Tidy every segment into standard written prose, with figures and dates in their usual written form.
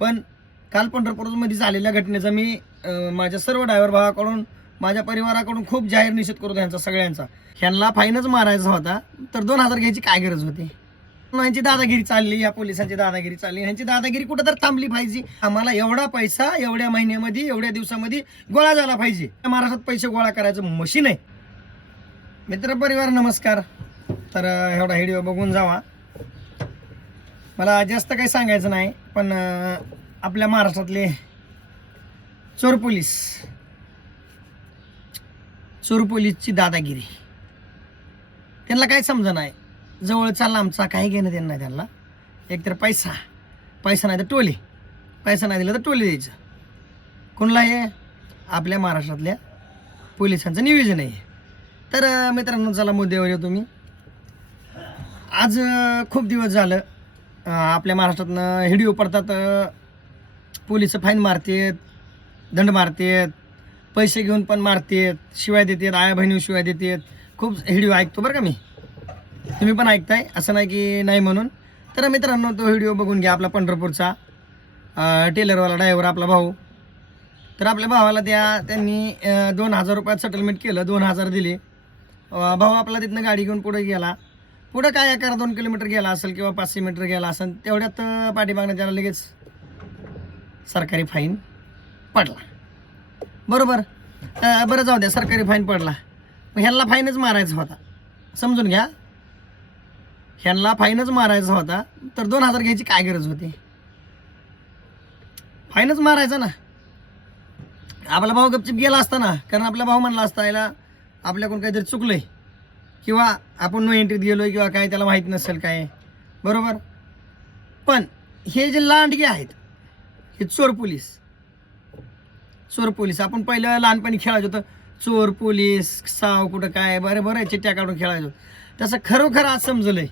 पण काल पंढरपूरमध्ये झालेल्या घटनेचा मी माझ्या सर्व ड्रायव्हर भावाकडून माझ्या परिवाराकडून खूप जाहीर निषेध करतो यांचा सगळ्यांचा. ह्यांना फाईनच मारायचा होता तर 2000 घ्यायची काय गरज होती. यांची दादागिरी चालली, या पोलिसांची दादागिरी चालली, यांची दादागिरी कुठं तर थांबली पाहिजे. आम्हाला एवढा पैसा एवढ्या महिन्यामध्ये एवढ्या दिवसामध्ये गोळा झाला पाहिजे. महाराष्ट्रात पैसे गोळा करायचं मशीन आहे. मित्र परिवार नमस्कार. तर एवढा व्हिडिओ बघून जावा. मला जास्त काही सांगायचं नाही, पण आपल्या महाराष्ट्रातले चोर पोलीसची दादागिरी त्यांना काय समजा नाही. जवळचा लांबचा काही घेणं देणं नाही त्यांना. एकतर पैसा नाही तर टोले, पैसा नाही दिला तर टोले द्यायचं. कोणला हे आपल्या महाराष्ट्रातल्या पोलिसांचं नियोजन आहे. तर मित्रांनो चला मुद्द्यावर येतो मी. आज खूप दिवस झालं आपल्या महाराष्ट्रातनं व्हिडिओ पडतात, पोलिस फाईन मारतात, दंड मारतात, पैसे घेऊन पण मारतात, शिवाय देतात, आया बहिणी शिवाय देतात. खूप व्हिडिओ ऐकतो बरं का मी, तुम्ही पण ऐकताय असं नाही की नाही म्हणून. तर मित्रांनो तो व्हिडिओ बघून घ्या. आपला पंढरपूरचा टेलरवाला ड्रायव्हर आपला भाऊ. तर आपल्या भावाला त्यांनी 2000 रुपयात सेटलमेंट केलं, 2000 दिले. भाऊ आपला तिथनं गाडी घेऊन पुढे गेला. पुढं काय 1-2 किलोमीटर गेला असेल किंवा 500 मीटर गेला असेल, तेवढ्यात पाठीमागनं त्याला लगेच सरकारी फाईन पडला. बरोबर. बरं जाऊ द्या, सरकारी फाईन पडला. मग ह्यांना फाईनच मारायचा होता, समजून घ्या. ह्यांना फाईनच मारायचा होता तर 2000 घ्यायची काय गरज होती. फाईनच मारायचा ना. आपला भाऊ गपचिप गेला असता ना, कारण आपला भाऊ म्हणला असता याला आपल्याकडून काहीतरी चुकलंय किंवा आपण नो एंट्रीत गेलोय किंवा काय त्याला माहीत नसेल काय. बरोबर. पण हे जे लांडगे आहेत हे चोर पोलीस आपण पहिलं लहानपणी खेळायचो होतं, चोर पोलीस साव कुठं काय बरं चिट्ट्या काढून खेळायचो. तसं खरोखर आज समजलंय,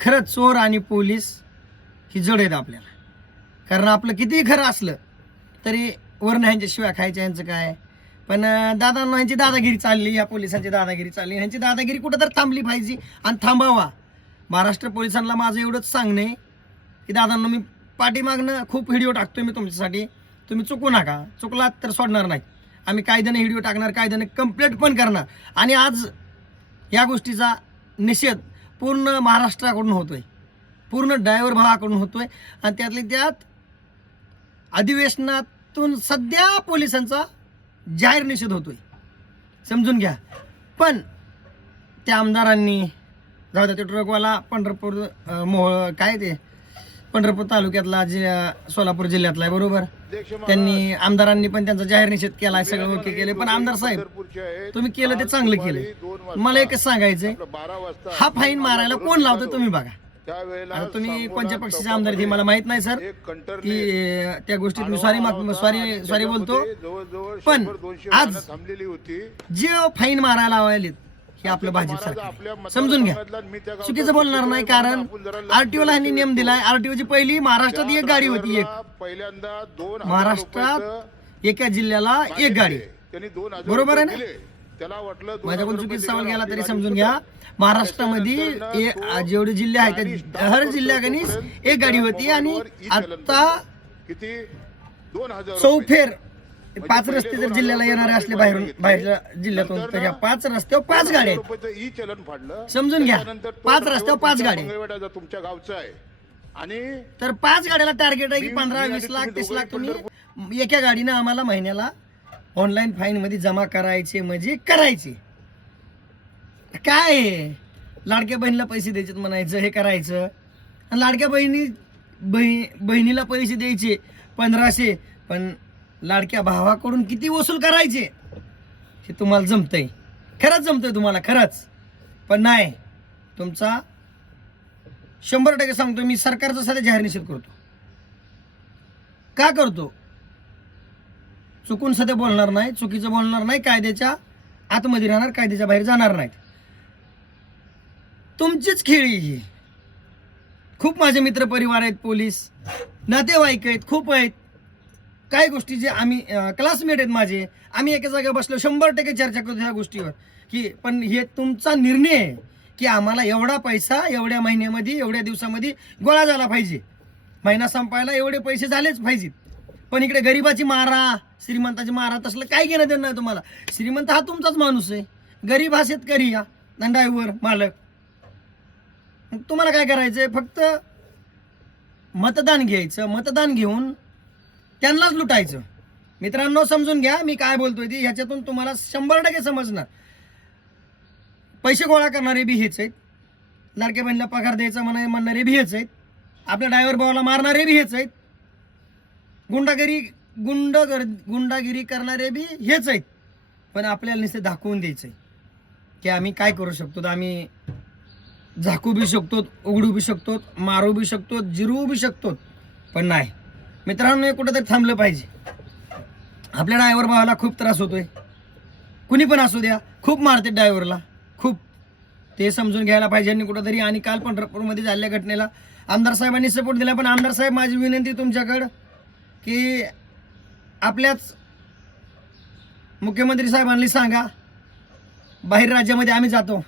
खरंच चोर आणि पोलीस ही जड आहेत आपल्याला. कारण आपलं कितीही खरं असलं तरी वर्ण ह्यांच्या शिवाय खायच्या यांचं काय. पण दादांना ह्यांची दादागिरी चालली, या पोलिसांची दादागिरी चालली, ह्यांची दादागिरी कुठं तर थांबली पाहिजे आणि थांबावा. महाराष्ट्र पोलिसांना माझं एवढंच सांगणे की दादांना मी पाठीमागनं खूप व्हिडिओ टाकतोय मी तुमच्यासाठी. तुम्ही चुकू नका, चुकलात तर सोडणार नाही. आम्ही कायद्याने व्हिडिओ टाकणार, कायद्याने कंप्लेंट पण करणार. आणि आज या गोष्टीचा निषेध पूर्ण महाराष्ट्राकडून होतोय, पूर्ण ड्रायव्हर भावाकडून होतोय. आणि त्यातले त्यात अधिवेशनातून सध्या पोलिसांचा जाहीर निषेध होतोय, समजून घ्या. पण त्या आमदारांनी जाऊ द्या, ते ट्रकवाला पंढरपूर काय ते पंढरपूर तालुक्यातला सोलापूर जिल्ह्यातला आहे. बरोबर. त्यांनी आमदारांनी पण त्यांचा जाहीर निषेध केला, सगळं ओके केले. पण आमदार साहेब तुम्ही केलं ते चांगलं केलं. मला एकच सांगायचंय, हा फाईन मारायला कोण लावतो तुम्ही बघा. आता तुम्ही कोणत्या पक्षाचे आमदार ती मला माहित नाही सर, की त्या गोष्टीत मी सॉरी बोलतो. पण आज जे फाईन मारायला लावायलेत हे आपलं भाजप सरकार, समजून घ्या. चुकीचं बोलणार नाही, कारण आरटीओ ला ह्यांनी नियम दिलाय. आरटीओची पहिली महाराष्ट्रात एक गाडी होती, एक महाराष्ट्रात एका जिल्ह्याला एक गाडी. बरोबर आहे ना. माझ्याकडून चुकीचा सवाल गेला तरी समजून घ्या. महाराष्ट्रामध्ये जेवढे जिल्हे आहेत त्या हर जिल्ह्याकडे एक गाडी होती. आणि आता चौफेर 5 रस्ते जर जिल्ह्याला येणारे असले बाहेरच्या जिल्ह्यातून, तर या 5 रस्त्यावर 5 गाड्या आहेत, समजून घ्या. 5 रस्त्यावर 5 गाड्या तुमच्या गावचं आहे. आणि तर 5 गाड्याला टार्गेट आहे की 15-20 लाख 30 लाख तुम्ही एका गाडीनं आम्हाला महिन्याला ऑनलाईन फाईन मध्ये जमा करायचे म्हणजे करायचे. काय लाडक्या बहिणीला पैसे द्यायचे म्हणायचं, हे करायचं. आणि लाडक्या बहिणीला पैसे द्यायचे 1500, पण लाडक्या भावाकडून किती वसूल करायचे हे तुम्हाला जमतंय, खरंच जमतंय तुम्हाला, खरंच. पण नाही, तुमचा 100% सांगतो मी, सरकारचा सध्या जाहीर निषेध करतो. का करतो? चुकून सध्या बोलणार नाही, चुकीचं बोलणार नाही, कायद्याच्या आतमध्ये राहणार, कायद्याच्या बाहेर जाणार नाहीत. तुमचीच खेळी ही. खूप माझे मित्र परिवार आहेत, पोलीस नातेवाईक आहेत, खूप आहेत. काही गोष्टी जे आम्ही क्लासमेट आहेत माझे, आम्ही एका जागेवर बसलो 100% चर्चा करतो ह्या गोष्टीवर. की पण हे तुमचा निर्णय आहे की आम्हाला एवढा पैसा एवढ्या महिन्यामध्ये एवढ्या दिवसामध्ये गोळा झाला पाहिजे. महिना संपायला एवढे पैसे झालेच पाहिजेत. पण इकडे गरीबाची मारा, श्रीमंताची मारा, तसलं काय घेणं देणं नाही तुम्हाला. श्रीमंत हा तुमचाच माणूस आहे, गरीब हा शेतकरी, या ड्रायव्हर मालक. मग तुम्हाला काय करायचंय, फक्त मतदान घ्यायचं, मतदान घेऊन त्यांनाच लुटायचं. मित्रांनो समजून घ्या मी काय बोलतोय ते, ह्याच्यातून तुम्हाला 100% समजणार. पैसे गोळा करणारे बी हेच आहेत, लाडक्या बहिणीला पगार द्यायचा म्हणणारे बी हेच आहेत, आपल्या ड्रायव्हर भावाला मारणारे बी हेच आहेत, गुंडागिरी करणारे बी हेच आहेत. पण आपल्याला नुसते दाखवून द्यायचंय की आम्ही काय करू शकतो, आम्ही झाकू बी शकतो, उघडू बी शकतो, मारू बी शकतो, जिरवू बी शकतो. पण नाही मित्रांनो, हे कुठेतरी थांबलं पाहिजे. आपल्या ड्रायव्हर भावाला खूप त्रास होतोय, कुणी पण असू द्या, खूप मारते ड्रायव्हरला, खूप. ते समजून घ्यायला पाहिजे यांनी कुठंतरी. आणि काल पंढरपूरमध्ये झालेल्या घटनेला आमदार साहेबांनी सपोर्ट दिला. पण आमदार साहेब, माझी विनंती तुमच्याकडं की आपल्याच मुख्यमंत्री साहेबांनी सांगा, बाहेर राज्यामध्ये आम्ही जातो,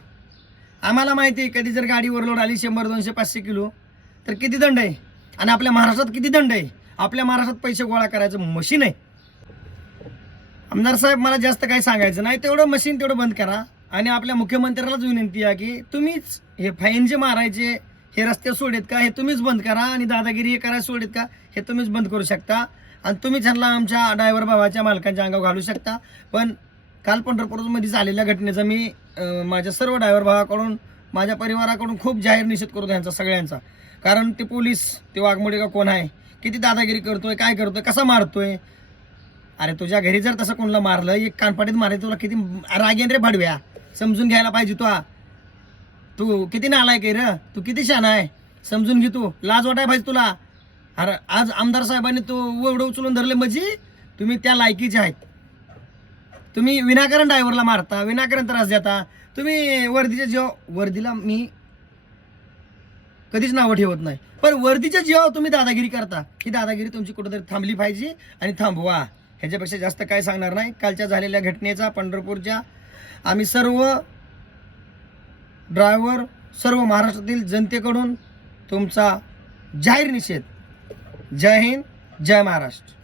आम्हाला माहिती आहे कधी जर गाडी ओव्हरलोड आली 100, 200, 500 किलो तर किती दंड आहे, आणि आपल्या महाराष्ट्रात किती दंड आहे. आपल्या महाराष्ट्रात पैसे गोळा करायचं मशीन आहे. आमदार साहेब, मला जास्त काही सांगायचं नाही, तेवढं मशीन तेवढं बंद करा. आणि आपल्या मुख्यमंत्र्यालाच विनंती आहे की तुम्हीच हे फाईन जे मारायचे, हे रस्ते सोडेत का, हे तुम्हीच बंद करा. आणि दादागिरी हे करायला सोडेत का, हे तुम्हीच बंद करू शकता. आणि तुम्ही त्यांना आमच्या ड्रायव्हर भावाच्या मालकांच्या अंगावर घालू शकता. पण काल पंढरपूरमध्ये झालेल्या घटनेचा मी माझ्या सर्व ड्रायव्हर भावाकडून, माझ्या परिवाराकडून खूप जाहीर निषेध करतो यांचा सगळ्यांचा. कारण ते पोलीस, ते वाघमोडे का कोण आहे, किती दादागिरी करतोय, काय करतोय, कसा मारतोय. अरे तुझ्या घरी जर तसं कोणाला मारलं, एक कानपाटीत मारायचं, तुला किती राग येईन रे भाडव्या. समजून घ्यायला पाहिजे. तू किती नालायक आहे रे, तू किती शहाणा आहे, समजून घे. तू लाज वाटाय पाहिजे तुला. अरे आज आमदार साहेबांनी तो एवढं उचलून धरले म्हणजे तुम्ही त्या लायकीचे आहेत. तुम्ही विनाकारण ड्रायव्हरला मारता, विनाकारण त्रास देता. तुम्ही वर्दीच्या वर्दीला मी कधीच नावं ठेवत नाही, पण वर्दीच्या जीवावर तुम्ही दादागिरी करता. ही दादागिरी तुमची कुठेतरी थांबली पाहिजे, आणि थांबवा. ह्याच्यापेक्षा जास्त काय सांगणार नाही. कालच्या झालेल्या घटनेचा पंढरपूरच्या आम्ही सर्व ड्रायव्हर, सर्व महाराष्ट्रातील जनतेकडून तुमचा जाहीर निषेध. जय हिंद, जय महाराष्ट्र.